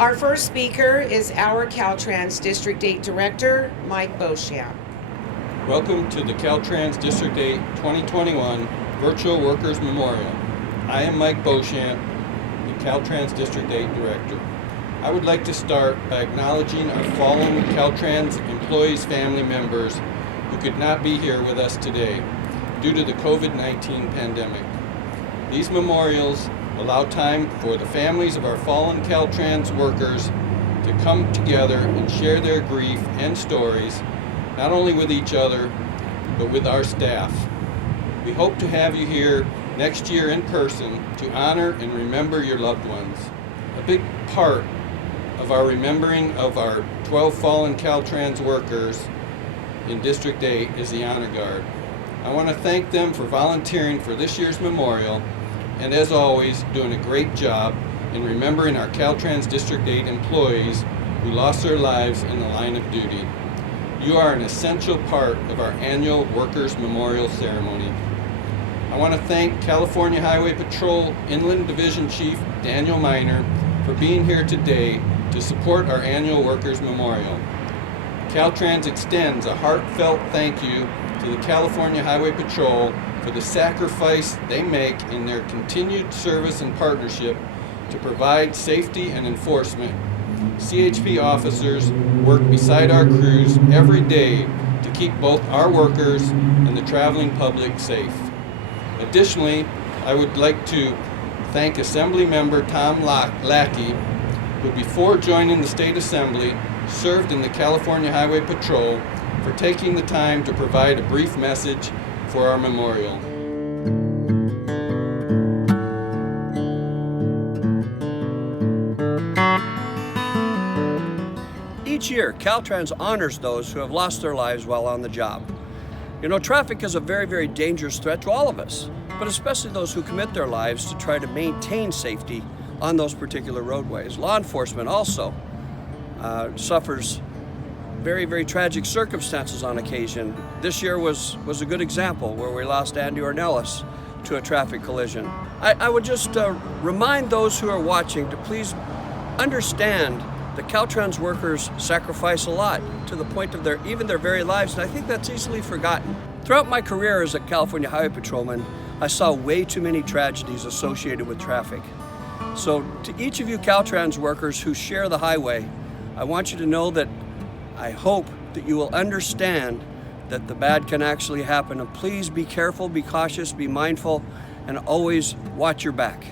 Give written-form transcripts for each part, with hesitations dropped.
Our first speaker is our Caltrans District 8 Director, Mike Beauchamp. Welcome to the Caltrans District 8 2021 Virtual Workers Memorial. I am Mike Beauchamp, the Caltrans District 8 Director. I would like to start by acknowledging our fallen Caltrans employees' family members who could not be here with us today due to the COVID-19 pandemic. These memorials allow time for the families of our fallen Caltrans workers to come together and share their grief and stories, not only with each other, but with our staff. We hope to have you here next year in person to honor and remember your loved ones. A big part of our remembering of our 12 fallen Caltrans workers in District 8 is the Honor Guard. I want to thank them for volunteering for this year's memorial, and as always, doing a great job in remembering our Caltrans District 8 employees who lost their lives in the line of duty. You are an essential part of our annual Workers' Memorial Ceremony. I want to thank California Highway Patrol Inland Division Chief Daniel Miner for being here today to support our annual Workers' Memorial. Caltrans extends a heartfelt thank you to the California Highway Patrol for the sacrifice they make in their continued service and partnership to provide safety and enforcement. CHP officers work beside our crews every day to keep both our workers and the traveling public safe. Additionally, I would like to thank Assembly Member Tom Lackey, who before joining the State Assembly served in the California Highway Patrol, for taking the time to provide a brief message for our memorial. Each year, Caltrans honors those who have lost their lives while on the job. You know, traffic is a very, very dangerous threat to all of us, but especially those who commit their lives to try to maintain safety on those particular roadways. Law enforcement also suffers very, very tragic circumstances on occasion. This year was a good example where we lost Andy Ornelas to a traffic collision. I would just remind those who are watching to please understand that Caltrans workers sacrifice a lot to the point of even their very lives, and I think that's easily forgotten. Throughout my career as a California Highway Patrolman, I saw way too many tragedies associated with traffic. So to each of you Caltrans workers who share the highway, I want you to know that I hope that you will understand that the bad can actually happen. And please be careful, be cautious, be mindful, and always watch your back.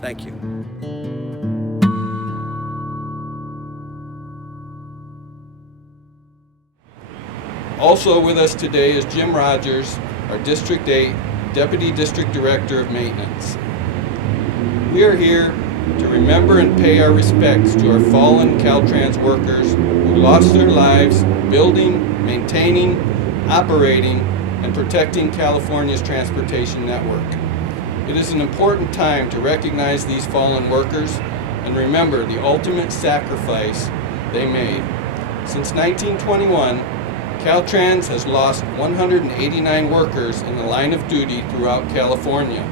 Thank you. Also with us today is Jim Rogers, our District 8 Deputy District Director of Maintenance. We are here to remember and pay our respects to our fallen Caltrans workers who lost their lives building, maintaining, operating, and protecting California's transportation network. It is an important time to recognize these fallen workers and remember the ultimate sacrifice they made. Since 1921, Caltrans has lost 189 workers in the line of duty throughout California.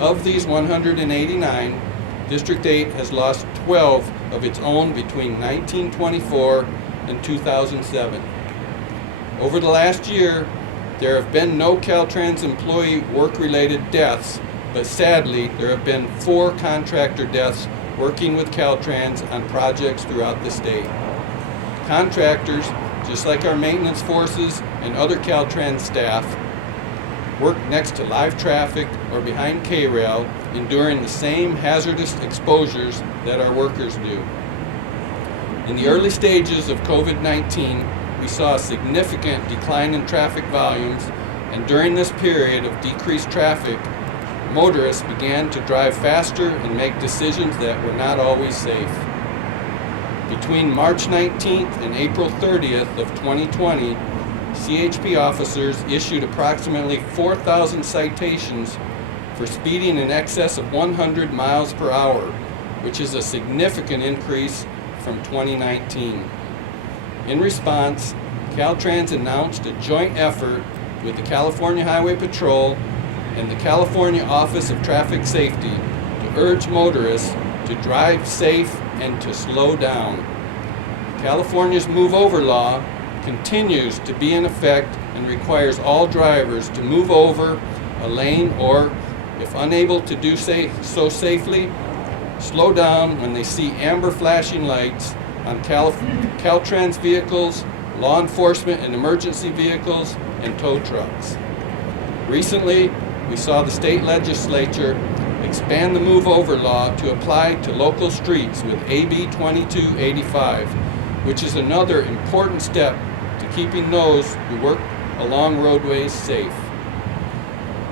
Of these 189, District 8 has lost 12 of its own between 1924 and 2007. Over the last year, there have been no Caltrans employee work-related deaths, but sadly, there have been 4 contractor deaths working with Caltrans on projects throughout the state. Contractors, just like our maintenance forces and other Caltrans staff, work next to live traffic or behind K-rail, enduring the same hazardous exposures that our workers do. In the early stages of COVID-19, we saw a significant decline in traffic volumes, and during this period of decreased traffic, motorists began to drive faster and make decisions that were not always safe. Between March 19th and April 30th of 2020, CHP officers issued approximately 4,000 citations for speeding in excess of 100 miles per hour, which is a significant increase from 2019. In response, Caltrans announced a joint effort with the California Highway Patrol and the California Office of Traffic Safety to urge motorists to drive safe and to slow down. California's move over law continues to be in effect and requires all drivers to move over a lane or, if unable to do so safely, slow down when they see amber flashing lights on Caltrans vehicles, law enforcement and emergency vehicles, and tow trucks. Recently, we saw the state legislature expand the move over law to apply to local streets with AB 2285, which is another important step to keeping those who work along roadways safe.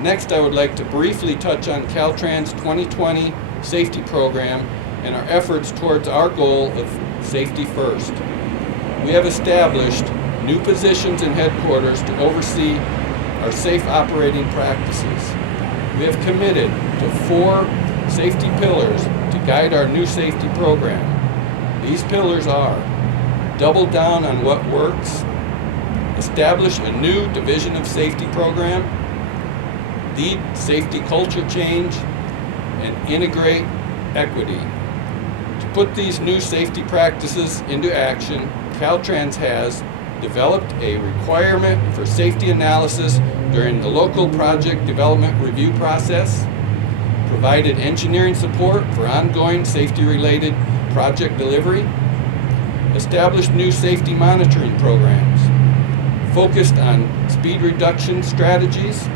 Next, I would like to briefly touch on Caltrans 2020 safety program and our efforts towards our goal of safety first. We have established new positions in headquarters to oversee our safe operating practices. We have committed to 4 safety pillars to guide our new safety program. These pillars are: double down on what works, establish a new division of safety program, lead safety culture change, and integrate equity. To put these new safety practices into action, Caltrans has developed a requirement for safety analysis during the local project development review process, provided engineering support for ongoing safety-related project delivery, established new safety monitoring programs, focused on speed reduction strategies,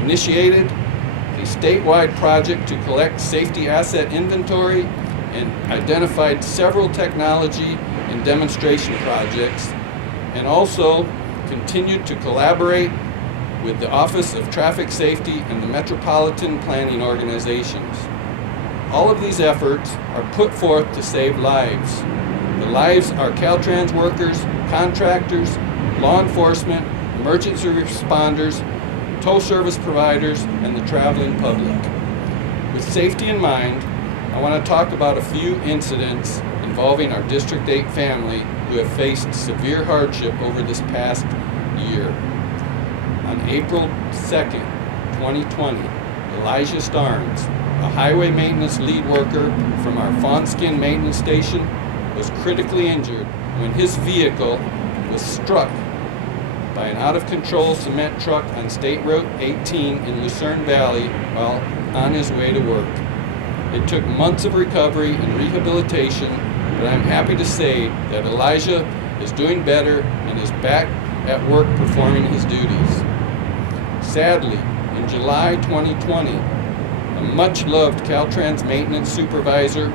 initiated a statewide project to collect safety asset inventory, and identified several technology and demonstration projects, and also continued to collaborate with the Office of Traffic Safety and the Metropolitan Planning Organizations. All of these efforts are put forth to save lives. The lives are Caltrans workers, contractors, law enforcement, emergency responders, tow service providers, and the traveling public. With safety in mind, I want to talk about a few incidents involving our District 8 family who have faced severe hardship over this past year. On April 2nd, 2020, Elijah Starnes, a highway maintenance lead worker from our Fawnskin maintenance station, was critically injured when his vehicle was struck by an out-of-control cement truck on State Route 18 in Lucerne Valley while on his way to work. It took months of recovery and rehabilitation, but I'm happy to say that Elijah is doing better and is back at work performing his duties. Sadly, in July 2020, a much-loved Caltrans maintenance supervisor,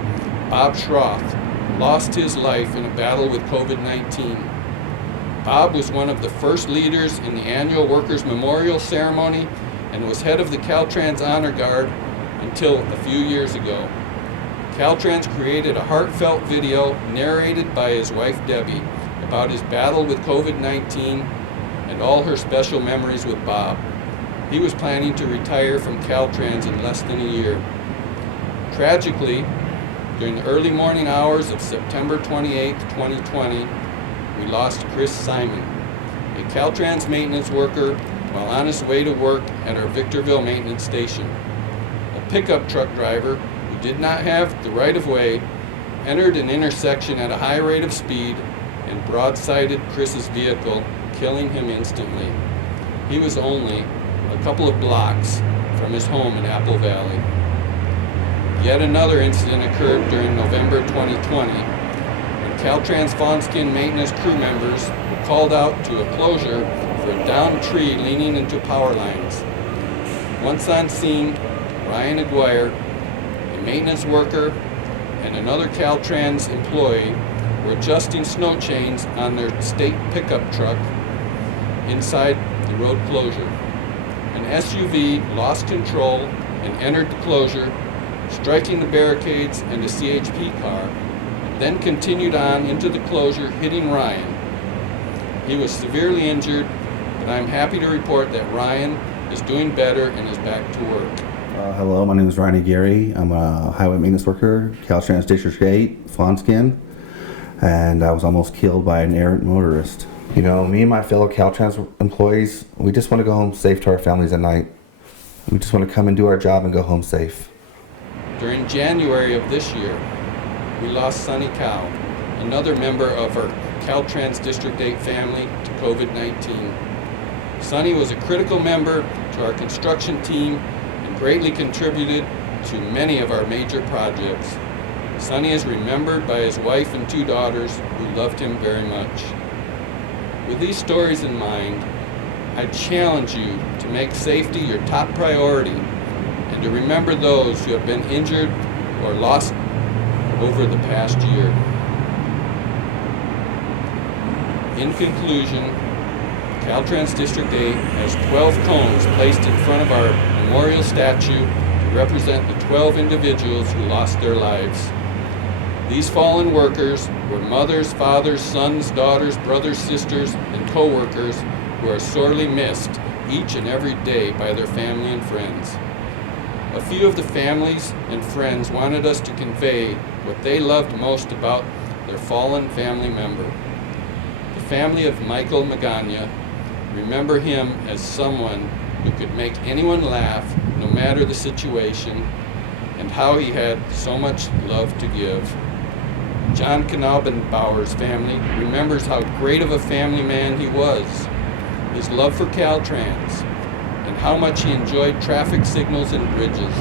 Bob Schroth, lost his life in a battle with COVID-19. Bob was one of the first leaders in the annual Workers' Memorial Ceremony and was head of the Caltrans Honor Guard until a few years ago. Caltrans created a heartfelt video narrated by his wife Debbie about his battle with COVID-19 and all her special memories with Bob. He was planning to retire from Caltrans in less than a year. Tragically, during the early morning hours of September 28, 2020, we lost Chris Simon, a Caltrans maintenance worker while on his way to work at our Victorville maintenance station. A pickup truck driver who did not have the right-of-way entered an intersection at a high rate of speed and broadsided Chris's vehicle, killing him instantly. He was only a couple of blocks from his home in Apple Valley. Yet another incident occurred during November 2020 when Caltrans Fawnskin maintenance crew members were called out to a closure for a downed tree leaning into power lines. Once on scene, Ryan Aguirre, a maintenance worker, and another Caltrans employee were adjusting snow chains on their state pickup truck inside the road closure. An SUV lost control and entered the closure, striking the barricades and a CHP car, then continued on into the closure, hitting Ryan. He was severely injured, but I'm happy to report that Ryan is doing better and is back to work. Hello, my name is Ryan Aguirre. I'm a highway maintenance worker, Caltrans District 8, Fawnskin, and I was almost killed by an errant motorist. You know, me and my fellow Caltrans employees, we just want to go home safe to our families at night. We just want to come and do our job and go home safe. During January of this year, we lost Sonny Cow, another member of our Caltrans District 8 family, to COVID-19. Sonny was a critical member to our construction team and greatly contributed to many of our major projects. Sonny is remembered by his wife and 2 daughters who loved him very much. With these stories in mind, I challenge you to make safety your top priority and to remember those who have been injured or lost over the past year. In conclusion, Caltrans District 8 has 12 cones placed in front of our memorial statue to represent the 12 individuals who lost their lives. These fallen workers were mothers, fathers, sons, daughters, brothers, sisters, and co-workers who are sorely missed each and every day by their family and friends. A few of the families and friends wanted us to convey what they loved most about their fallen family member. The family of Michael Magana remember him as someone who could make anyone laugh no matter the situation, and how he had so much love to give. John Knaubenbauer's family remembers how great of a family man he was, his love for Caltrans, and how much he enjoyed traffic signals and bridges.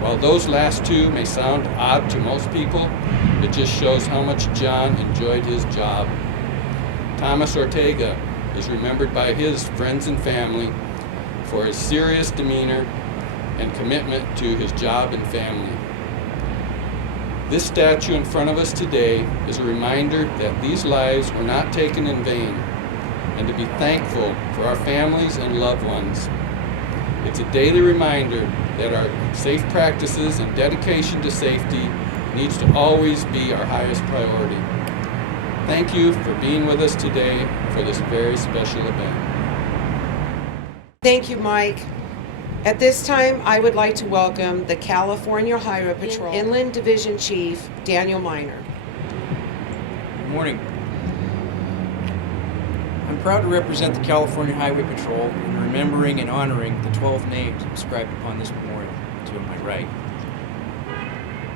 While those last 2 may sound odd to most people, it just shows how much John enjoyed his job. Thomas Ortega is remembered by his friends and family for his serious demeanor and commitment to his job and family. This statue in front of us today is a reminder that these lives were not taken in vain, and to be thankful for our families and loved ones. It's a daily reminder that our safe practices and dedication to safety needs to always be our highest priority. Thank you for being with us today for this very special event. Thank you, Mike. At this time, I would like to welcome the California Highway Patrol Inland Division Chief, Daniel Miner. Good morning. I'm proud to represent the California Highway Patrol in remembering and honoring the 12 names inscribed upon this memorial to my right.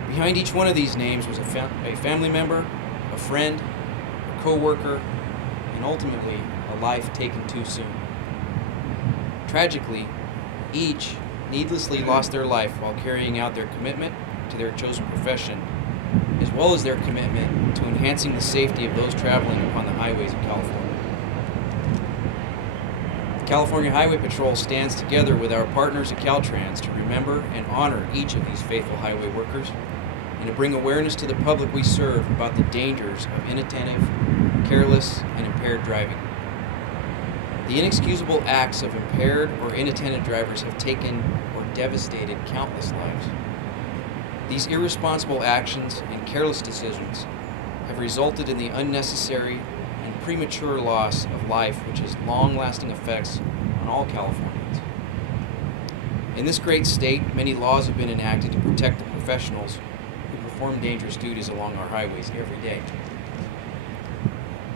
Behind each one of these names was a family member, a friend, a co-worker, and ultimately a life taken too soon. Tragically, each needlessly lost their life while carrying out their commitment to their chosen profession, as well as their commitment to enhancing the safety of those traveling upon the highways of California. The California Highway Patrol stands together with our partners at Caltrans to remember and honor each of these faithful highway workers and to bring awareness to the public we serve about the dangers of inattentive, careless, and impaired driving. The inexcusable acts of impaired or inattentive drivers have taken or devastated countless lives. These irresponsible actions and careless decisions have resulted in the unnecessary and premature loss of life, which has long-lasting effects on all Californians. In this great state, many laws have been enacted to protect the professionals who perform dangerous duties along our highways every day.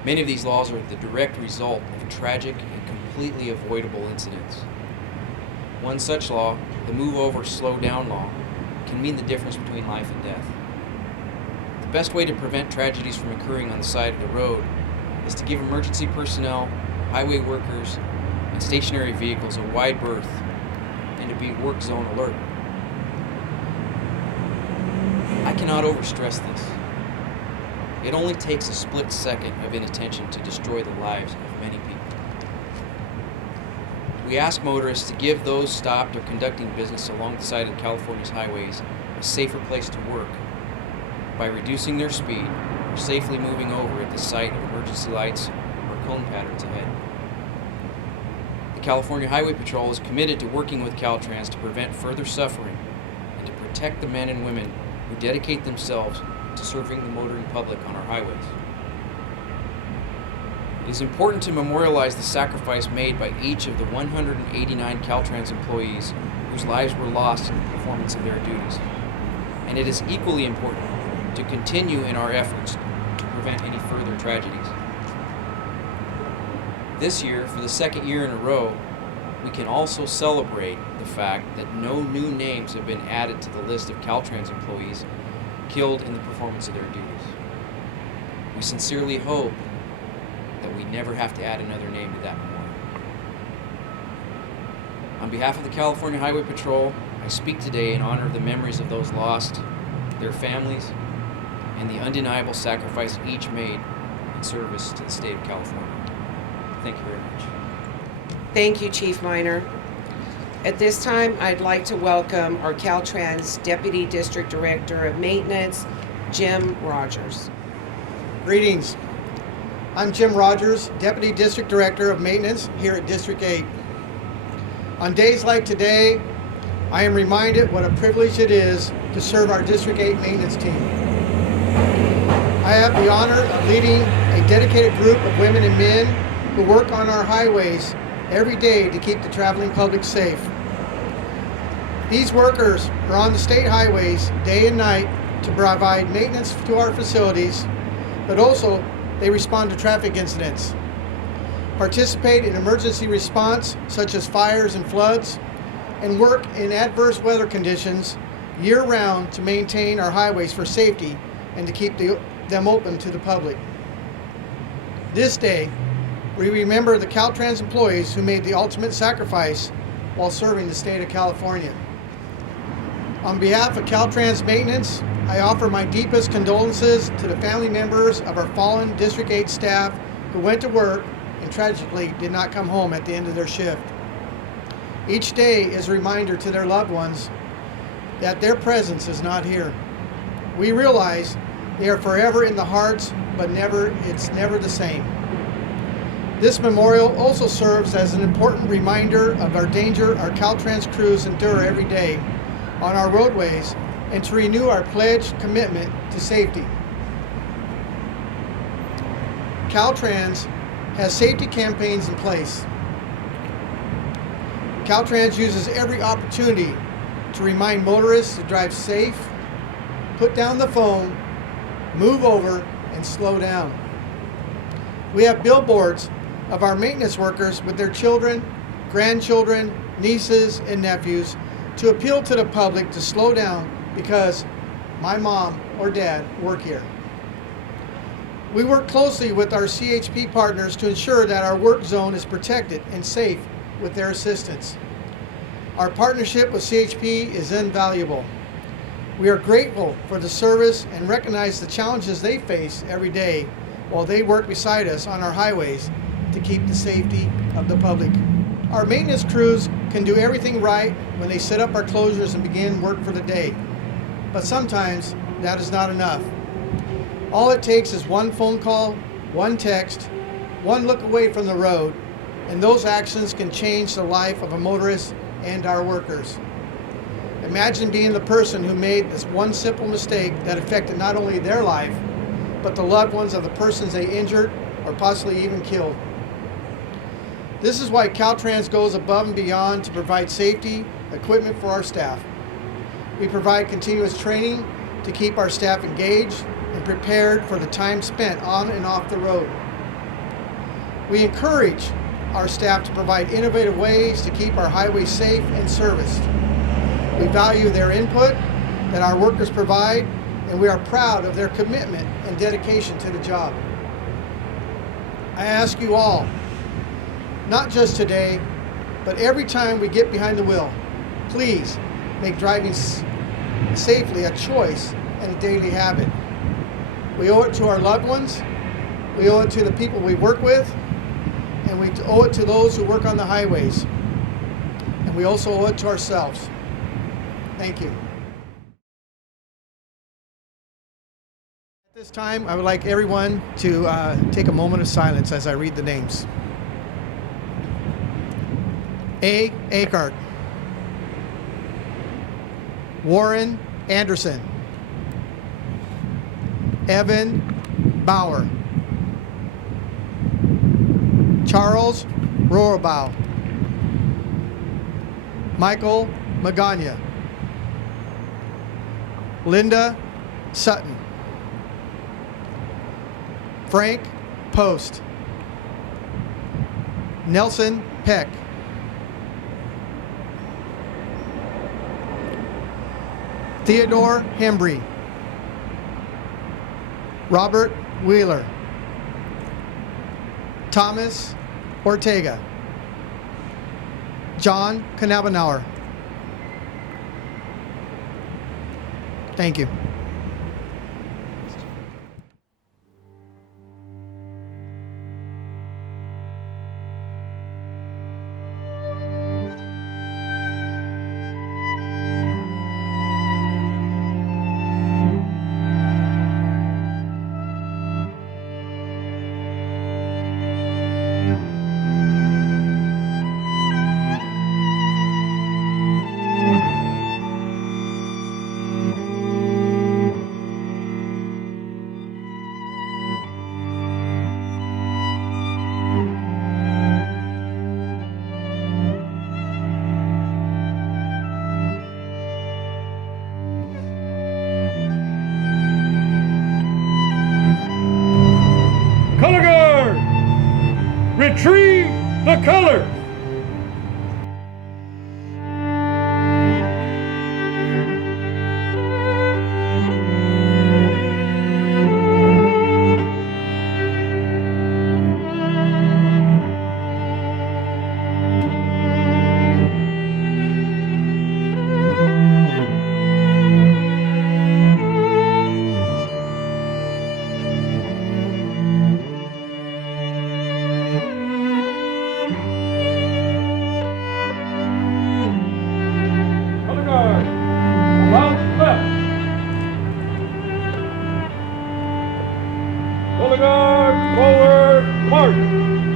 Many of these laws are the direct result of tragic and completely avoidable incidents. One such law, the Move Over, Slow Down law, can mean the difference between life and death. The best way to prevent tragedies from occurring on the side of the road is to give emergency personnel, highway workers, and stationary vehicles a wide berth and to be work zone alert. I cannot overstress this. It only takes a split second of inattention to destroy the lives of many people. We ask motorists to give those stopped or conducting business along the side of California's highways a safer place to work by reducing their speed or safely moving over at the sight of emergency lights or cone patterns ahead. The California Highway Patrol is committed to working with Caltrans to prevent further suffering and to protect the men and women who dedicate themselves to serving the motoring public on our highways. It is important to memorialize the sacrifice made by each of the 189 Caltrans employees whose lives were lost in the performance of their duties. And it is equally important to continue in our efforts to prevent any further tragedies. This year, for the second year in a row, we can also celebrate the fact that no new names have been added to the list of Caltrans employees killed in the performance of their duties. We sincerely hope that we never have to add another name to that memorial. On behalf of the California Highway Patrol, I speak today in honor of the memories of those lost, their families, and the undeniable sacrifice each made in service to the state of California. Thank you very much. Thank you, Chief Minor. At this time, I'd like to welcome our Caltrans Deputy District Director of Maintenance, Jim Rogers. Greetings. I'm Jim Rogers, Deputy District Director of Maintenance here at District 8. On days like today, I am reminded what a privilege it is to serve our District 8 maintenance team. I have the honor of leading a dedicated group of women and men who work on our highways every day to keep the traveling public safe. These workers are on the state highways day and night to provide maintenance to our facilities, but also they respond to traffic incidents, participate in emergency response such as fires and floods, and work in adverse weather conditions year-round to maintain our highways for safety and to keep them open to the public. This day, we remember the Caltrans employees who made the ultimate sacrifice while serving the state of California. On behalf of Caltrans Maintenance, I offer my deepest condolences to the family members of our fallen District 8 staff who went to work and tragically did not come home at the end of their shift. Each day is a reminder to their loved ones that their presence is not here. We realize they are forever in the hearts, but it's never the same. This memorial also serves as an important reminder of our danger our Caltrans crews endure every day on our roadways and to renew our pledged commitment to safety. Caltrans has safety campaigns in place. Caltrans uses every opportunity to remind motorists to drive safe, put down the phone, move over, and slow down. We have billboards of our maintenance workers with their children, grandchildren, nieces, and nephews to appeal to the public to slow down because my mom or dad work here. We work closely with our CHP partners to ensure that our work zone is protected and safe with their assistance. Our partnership with CHP is invaluable. We are grateful for the service and recognize the challenges they face every day while they work beside us on our highways to keep the safety of the public. Our maintenance crews can do everything right when they set up our closures and begin work for the day. But sometimes that is not enough. All it takes is one phone call, one text, one look away from the road, and those actions can change the life of a motorist and our workers. Imagine being the person who made this one simple mistake that affected not only their life, but the loved ones of the persons they injured or possibly even killed. This is why Caltrans goes above and beyond to provide safety equipment for our staff. We provide continuous training to keep our staff engaged and prepared for the time spent on and off the road. We encourage our staff to provide innovative ways to keep our highways safe and serviced. We value their input that our workers provide, and we are proud of their commitment and dedication to the job. I ask you all, not just today, but every time we get behind the wheel, please make driving safely a choice and a daily habit. We owe it to our loved ones, we owe it to the people we work with, and we owe it to those who work on the highways. And we also owe it to ourselves. Thank you. At this time, I would like everyone to take a moment of silence as I read the names. A. Akart. Warren Anderson. Evan Bauer. Charles Rohrbaugh. Michael Magana. Linda Sutton. Frank Post. Nelson Peck. Theodore Hembry, Robert Wheeler, Thomas Ortega, John Knabenauer. Thank you. Color guard! Retrieve the colors! Color guard! Bounce left! Color guard, forward, march!